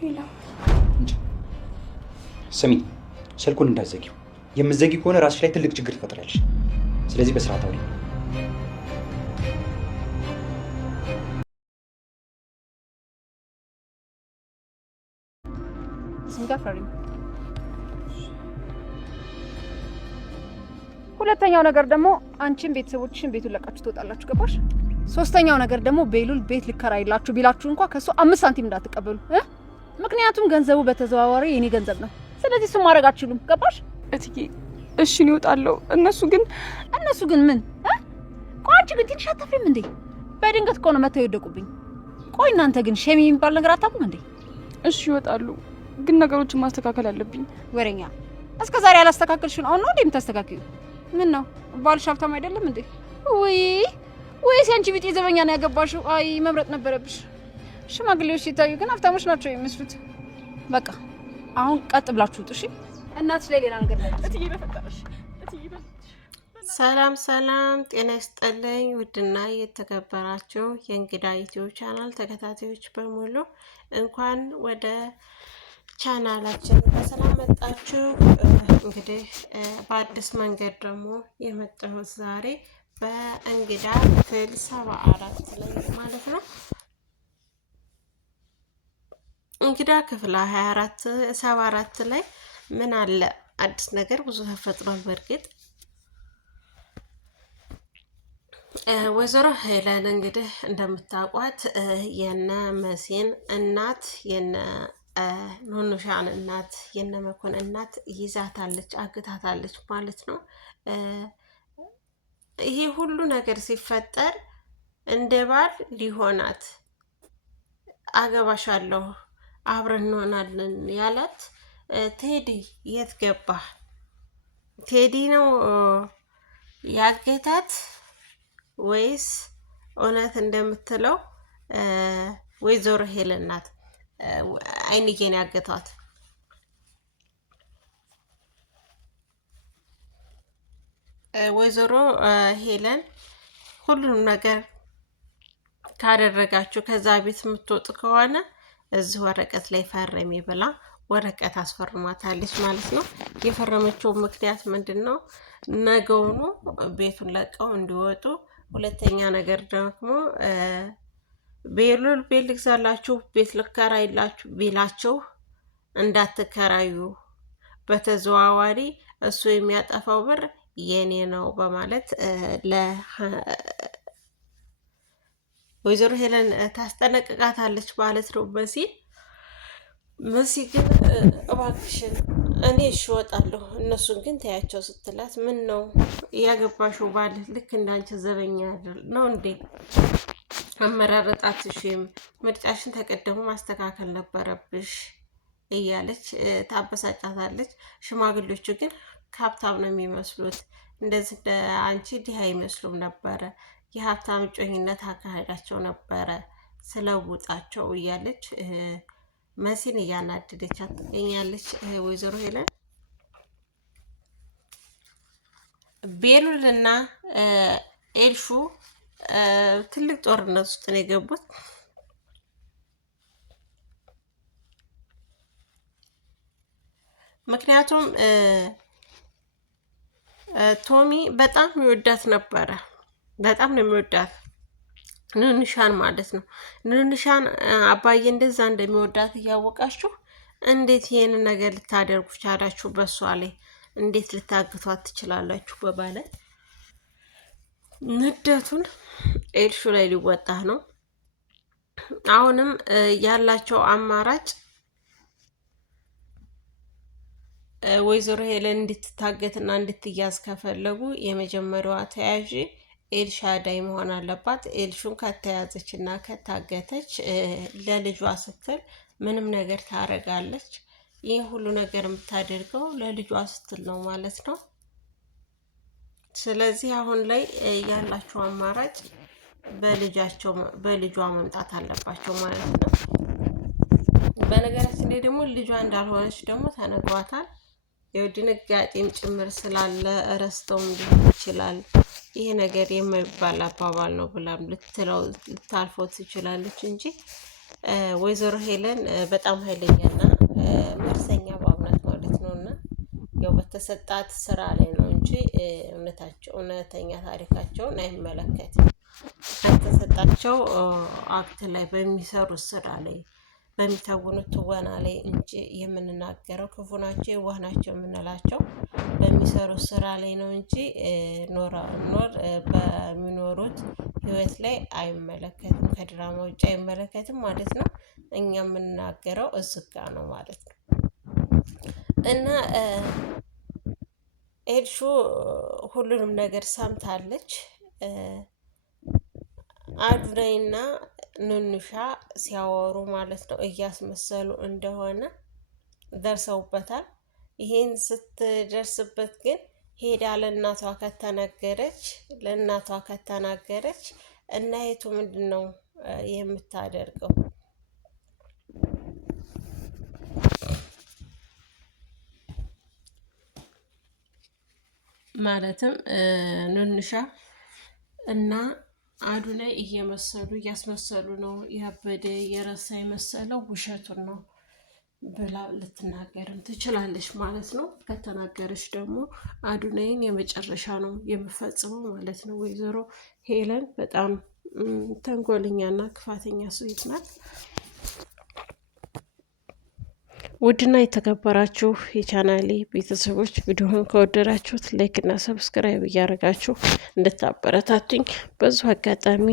ሌላ ስሚ፣ ስልኩን እንዳትዘጊው። የምትዘጊ ከሆነ ራስሽ ላይ ትልቅ ችግር ትፈጥራለሽ። ስለዚህ በስርዓት አውሪ። ሁለተኛው ነገር ደግሞ አንቺን ቤተሰቦችሽን ቤቱን ለቃችሁ ትወጣላችሁ። ገባሽ? ሶስተኛው ነገር ደግሞ ቤሉል ቤት ልከራይላችሁ ቢላችሁ እንኳን ከሱ 5 ሳንቲም እንዳትቀበሉ። ምክንያቱም ገንዘቡ በተዘዋዋሪ የኔ ገንዘብ ነው። ስለዚህ እሱን ማድረግ አትችሉም። ገባሽ? እትዬ እሺ ነው እወጣለሁ። እነሱ ግን ምን? ቆይ አንቺ ግን ትንሽ አታፍሪም እንዴ? በድንገት እኮ ነው መተው የወደቁብኝ። ቆይ እናንተ ግን ሸሚ የሚባል ነገር አታውቁም እንዴ? እሺ ይወጣሉ፣ ግን ነገሮችን ማስተካከል አለብኝ። ወሬኛ እስከ ዛሬ ያላስተካከልሽውን አሁን ነው እንዴ የምታስተካክዩ? ምን ነው ባልሽ ሀብታም አይደለም እንዴ? ወይስ አንቺ ቢጤ ዘበኛ ነው ያገባሽው? አይ መምረጥ ነበረብሽ። ሽማግሌዎች ሲታዩ ግን ሀብታሞች ናቸው የሚመስሉት። በቃ አሁን ቀጥ ብላችሁ ውጡ። እሺ እናትሽ ላይ ሌላ ነገር ላይ እትዬ በፈጠረሽ ሰላም ጤና ይስጥልኝ። ውድና የተከበራችሁ የእንግዳ ዩቲዩብ ቻናል ተከታታዮች በሙሉ እንኳን ወደ ቻናላችን በሰላም መጣችሁ። እንግዲህ በአዲስ መንገድ ደግሞ የመጣሁት ዛሬ በእንግዳ ክፍል 74 ላይ ማለት ነው። እንግዳ ክፍል 74 ላይ ምን አለ አዲስ ነገር? ብዙ ተፈጥሯል። በእርግጥ ወይዘሮ ሄለን እንግዲህ እንደምታውቋት የነ መሲን እናት የነ ኑኑሻን እናት የነ መኮን እናት ይዛታለች፣ አግታታለች ማለት ነው። ይሄ ሁሉ ነገር ሲፈጠር እንደ ባል ሊሆናት አገባሻለሁ አብረን እንሆናለን ያላት ቴዲ የት ገባ? ቴዲ ነው ያገታት ወይስ እውነት እንደምትለው ወይዘሮ ሄለን ናት አይንዬን ያገቷት? ወይዘሮ ሄለን ሁሉንም ነገር ካደረጋችሁ ከዛ ቤት የምትወጡ ከሆነ እዚህ ወረቀት ላይ ፈርሚ ብላ ወረቀት አስፈርማታለች ማለት ነው። የፈረመችው ምክንያት ምንድን ነው? ነገውኑ ቤቱን ለቀው እንዲወጡ። ሁለተኛ ነገር ደግሞ ቤሉል ቤት ልግዛላችሁ ቤት ልከራይላችሁ ቢላችሁ እንዳትከራዩ፣ በተዘዋዋሪ እሱ የሚያጠፋው ብር የኔ ነው በማለት ወይዘሮ ሄለን ታስጠነቅቃታለች ማለት ነው። መሲ ግን እባክሽን እኔ እሺ እወጣለሁ እነሱን ግን ተያቸው ስትላት፣ ምን ነው ያገባሽው ባል ልክ እንዳንቺ ዘበኛ ነው እንዴ? አመራረጣትሽም ምርጫሽን ተቀደሙ ማስተካከል ነበረብሽ እያለች ታበሳጫታለች። ሽማግሌዎቹ ግን ሀብታም ነው የሚመስሉት፣ እንደዚህ እንደ አንቺ ድሃ አይመስሉም ነበረ። የሀብታም እጮኝነት አካሄዳቸው ነበረ ስለውጣቸው እያለች መሲን እያናደደቻት ትገኛለች። ወይዘሮ ሄለን ቤሉልና ኤልሹ ትልቅ ጦርነት ውስጥ ነው የገቡት። ምክንያቱም ቶሚ በጣም የሚወዳት ነበረ። በጣም ነው የሚወዳት ኑኑሻን ማለት ነው። ኑኑሻን አባዬ እንደዛ እንደሚወዳት እያወቃችሁ እንዴት ይሄንን ነገር ልታደርጉ ቻላችሁ? በሷ ላይ እንዴት ልታግቷት ትችላላችሁ? በማለት ንደቱን ኤልሹ ላይ ሊወጣ ነው። አሁንም ያላቸው አማራጭ ወይዘሮ ሄለን እንድትታገትና እንድትያዝ ከፈለጉ የመጀመሪያዋ ተያዥ ኤልሻዳይ መሆን አለባት። ኤልሹን ከተያዘች እና ከታገተች ለልጇ ስትል ምንም ነገር ታረጋለች። ይህ ሁሉ ነገር የምታደርገው ለልጇ ስትል ነው ማለት ነው። ስለዚህ አሁን ላይ ያላቸው አማራጭ በልጇ መምጣት አለባቸው ማለት ነው። በነገራችን ላይ ደግሞ ልጇ እንዳልሆነች ደግሞ ተነግሯታል። ያው ድንጋጤም ጭምር ስላለ ረስተውም ሊሆን ይችላል። ይሄ ነገር የማይባል አባባል ነው ብላም ልታልፈው ትችላለች እንጂ ወይዘሮ ሄለን በጣም ኃይለኛና መርዘኛ ባብናት ማለት ነው። እና ያው በተሰጣት ስራ ላይ ነው እንጂ እውነተኛ ታሪካቸውን አይመለከትም። ከተሰጣቸው አክት ላይ በሚሰሩት ስራ ላይ በሚተውኑት ትወና ላይ እንጂ የምንናገረው ክፉ ናቸው የዋህ ናቸው የምንላቸው በሚሰሩት ስራ ላይ ነው እንጂ ኖር በሚኖሩት ህይወት ላይ አይመለከትም። ከድራማ ውጭ አይመለከትም ማለት ነው። እኛ የምንናገረው እዝጋ ነው ማለት ነው። እና ኤልሹ ሁሉንም ነገር ሰምታለች። አዱናይና ኑኑሻ ሲያወሩ ማለት ነው እያስመሰሉ እንደሆነ ደርሰውበታል። ይሄን ስትደርስበት ግን ሄዳ ለእናቷ ከተናገረች እናይቱ ምንድን ነው የምታደርገው? ማለትም ኑኑሻ እና አዱናይ እያስመሰሉ ነው። ያበደ የረሳ የመሰለው ውሸቱን ነው ብላ ልትናገርም ትችላለች ማለት ነው። ከተናገረች ደግሞ አዱናይን የመጨረሻ ነው የምፈጽመው ማለት ነው። ወይዘሮ ሄለን በጣም ተንኮለኛና ክፋተኛ ሴት ናት። ውድና የተከበራችሁ የቻናሌ ቤተሰቦች ቪዲዮውን ከወደዳችሁት ላይክ እና ሰብስክራይብ እያደረጋችሁ እንድታበረታቱኝ በዙ አጋጣሚ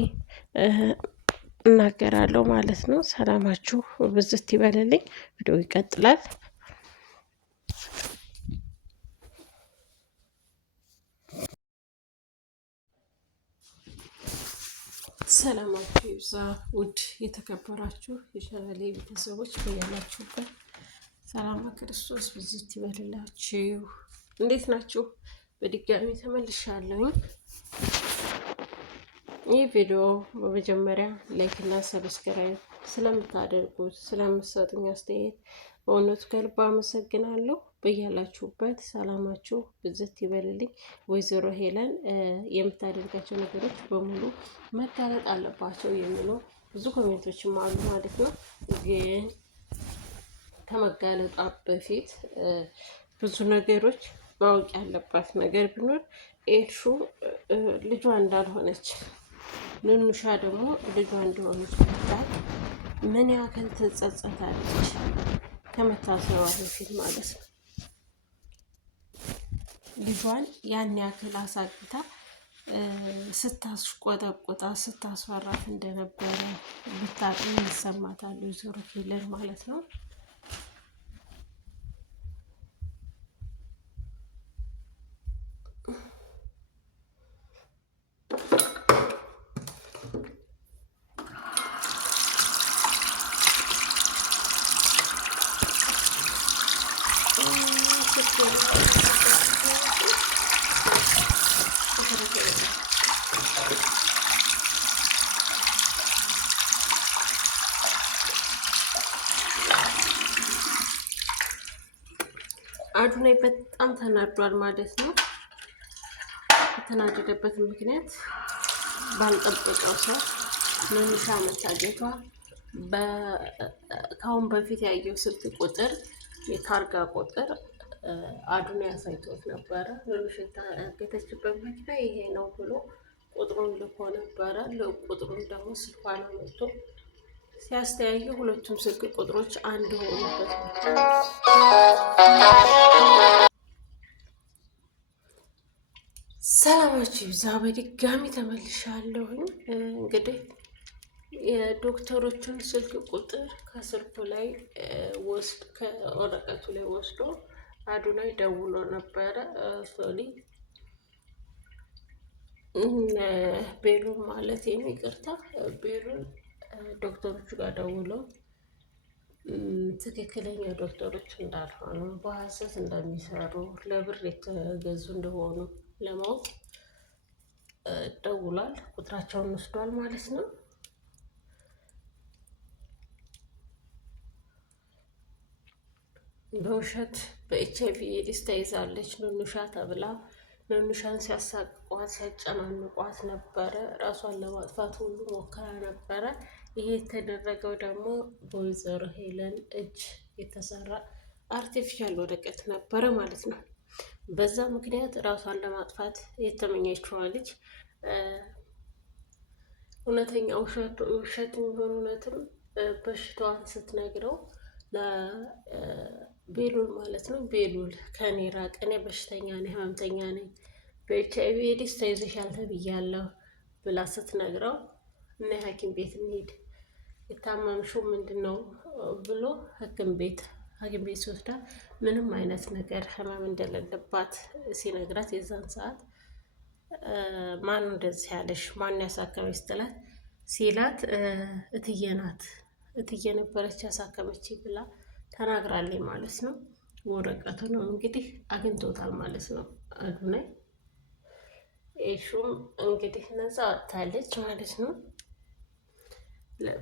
እናገራለሁ ማለት ነው። ሰላማችሁ ብዝት ይበልልኝ። ቪዲዮ ይቀጥላል። ሰላማችሁ ይብዛ። ውድ የተከበራችሁ የቻናሌ ቤተሰቦች በያላችሁበት ሰላም ክርስቶስ ብዝት ይበልላችሁ። እንዴት ናችሁ? በድጋሚ ተመልሻለሁ። ይህ ቪዲዮ በመጀመሪያ ላይክ እና ሰብስክራይብ ስለምታደርጉት ስለምትሰጡኝ አስተያየት በእውነቱ ከልብ አመሰግናለሁ። በያላችሁበት ሰላማችሁ ብዝት ይበልልኝ። ወይዘሮ ሄለን የምታደርጋቸው ነገሮች በሙሉ መጋለጥ አለባቸው የሚሉ ብዙ ኮሜንቶችም አሉ ማለት ነው። ግን ከመጋለጧ በፊት ብዙ ነገሮች ማወቅ ያለባት ነገር ቢኖር ኤልሹ ልጇ እንዳልሆነች፣ ኑኑሻ ደግሞ ልጇ እንደሆነች ብታውቅ ምን ያክል ትጸጸታለች? ከመታሰሯ በፊት ማለት ነው። ልጇን ያን ያክል አሳግታ ስታስቆጠቁጣ ስታስፈራት እንደነበረ ብታውቅ ይሰማታል ወይዘሮ ሄለን ማለት ነው። አዱናይ በጣም ተናዷል ማለት ነው። የተናደደበት ምክንያት ባልጠበቀው ሰው ኑኑሻ መታገቷ፣ ከአሁን በፊት ያየው ስልክ ቁጥር የታርጋ ቁጥር አዱናይ አሳይቶት ነበረ። ኑኑሻ የታገተችበት መኪና ይሄ ነው ብሎ ቁጥሩን ልኮ ነበረ። ቁጥሩን ደግሞ ስልኳ ነው መጥቶ ሲያስተያዩ ሁለቱም ስልክ ቁጥሮች አንድ ሆኑበት። ሰላማችሁ ይብዛ። በድጋሚ ተመልሻለሁኝ። እንግዲህ የዶክተሮቹን ስልክ ቁጥር ከስልኩ ላይ ከወረቀቱ ላይ ወስዶ አዱናይ ደውሎ ነበረ። ሶሊ ቤሉን ማለት ይቅርታ፣ ቤሉን ዶክተሮቹ ጋር ደውሎ ትክክለኛ ዶክተሮች እንዳልሆኑ በሀሰት እንደሚሰሩ ለብር የተገዙ እንደሆኑ ለማወቅ ደውሏል። ቁጥራቸውን ወስዷል ማለት ነው። በውሸት በኤችአይቪ ኤድስ ተይዛለች ኑኑሻ ተብላ ኑኑሻን ሲያሳቅቋት ሲያጨናንቋት ነበረ። ራሷን ለማጥፋት ሁሉ ሞክራ ነበረ። ይሄ የተደረገው ደግሞ በወይዘሮ ሄለን እጅ የተሰራ አርቲፊሻል ወረቀት ነበረ ማለት ነው። በዛ ምክንያት ራሷን ለማጥፋት የተመኘችዋ ልጅ እውነተኛ ውሸት የሚሆን እውነትም በሽታዋን ስትነግረው ቤሉል ማለት ነው። ቤሉል ከኔ ራቅ፣ እኔ በሽተኛ ነኝ፣ ህመምተኛ ነኝ፣ በኤችአይቪ ኤድስ ተይዘሻል ተብያለሁ ብላ ስትነግረው እና ሐኪም ቤት እንሂድ የታመምሽው ምንድን ነው ብሎ ሐኪም ቤት ሲወስዳ ምንም አይነት ነገር ህመም እንደሌለባት ሲነግራት የዛን ሰዓት ማን እንደዚህ ያለሽ ማን ያሳከመች ስትላት ሲላት እትዬ ናት፣ እትዬ ነበረች ያሳከመች ብላ ተናግራለች ማለት ነው። ወረቀቱ ነው እንግዲህ አግኝቶታል ማለት ነው አዱናይ። ኤሹም እንግዲህ ነፃ ወጥታለች ማለት ነው።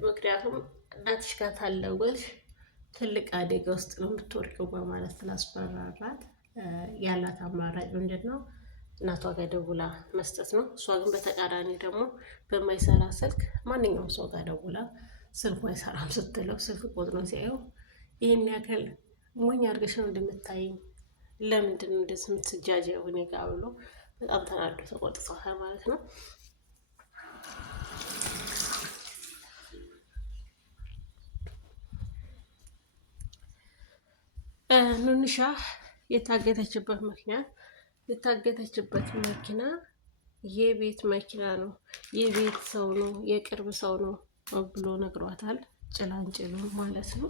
ምክንያቱም እናትሽ ጋር ታለወልሽ ትልቅ አደጋ ውስጥ ነው የምትወድቀው በማለት ስላስፈራራት ያላት አማራጭ ምንድን ነው? እናቷ ጋር ደውላ መስጠት ነው። እሷ ግን በተቃራኒ ደግሞ በማይሰራ ስልክ ማንኛውም ሰው ጋር ደውላ ስልኩ አይሰራም ስትለው ስልክ ቁጥሩን ሲያየው ይህን ያክል ሞኝ አድርገሽ ነው እንደምታይኝ፣ ለምንድን ነው እንደዚህ የምትጃጃው እኔ ጋር ብሎ በጣም ተናዶ ተቆጥቷታል ማለት ነው። ኑኑሻ የታገተችበት መኪና የቤት መኪና ነው፣ የቤት ሰው ነው፣ የቅርብ ሰው ነው ብሎ ነግሯታል። ጭላንጭሉ ማለት ነው።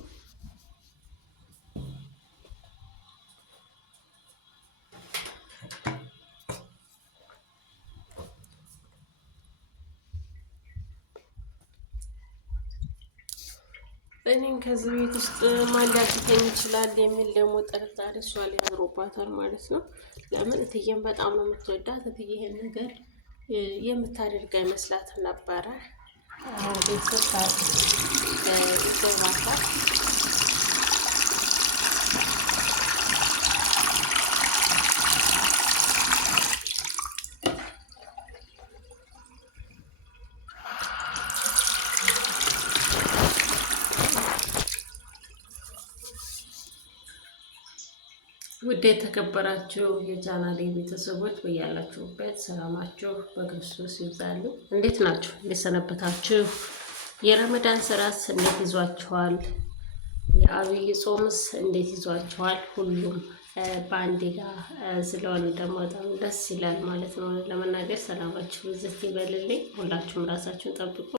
እኔም ከዚህ ቤት ውስጥ ማን ሊያግተኝ ይችላል የሚል ደግሞ ጥርጣሬ እሷ ላይ ያድሮባታል ማለት ነው። ለምን እትዬም በጣም ነው የምትወዳት። እትዬ ይሄን ነገር የምታደርግ አይመስላትም ነበረ። ቤተሰብ ይገባታል። ውድ የተከበራችሁ የቻናሌ ቤተሰቦች በያላችሁበት ሰላማችሁ በክርስቶስ ይብዛል። እንዴት ናችሁ? እንዴት ሰነበታችሁ? የረመዳን ስራስ እንዴት ይዟችኋል? የአብይ ጾምስ እንዴት ይዟችኋል? ሁሉም በአንዴ ጋር ስለሆነ ደግሞ በጣም ደስ ይላል ማለት ነው። ለመናገር ሰላማችሁ ብዝት ይበልልኝ። ሁላችሁም ራሳችሁን ጠብቁ።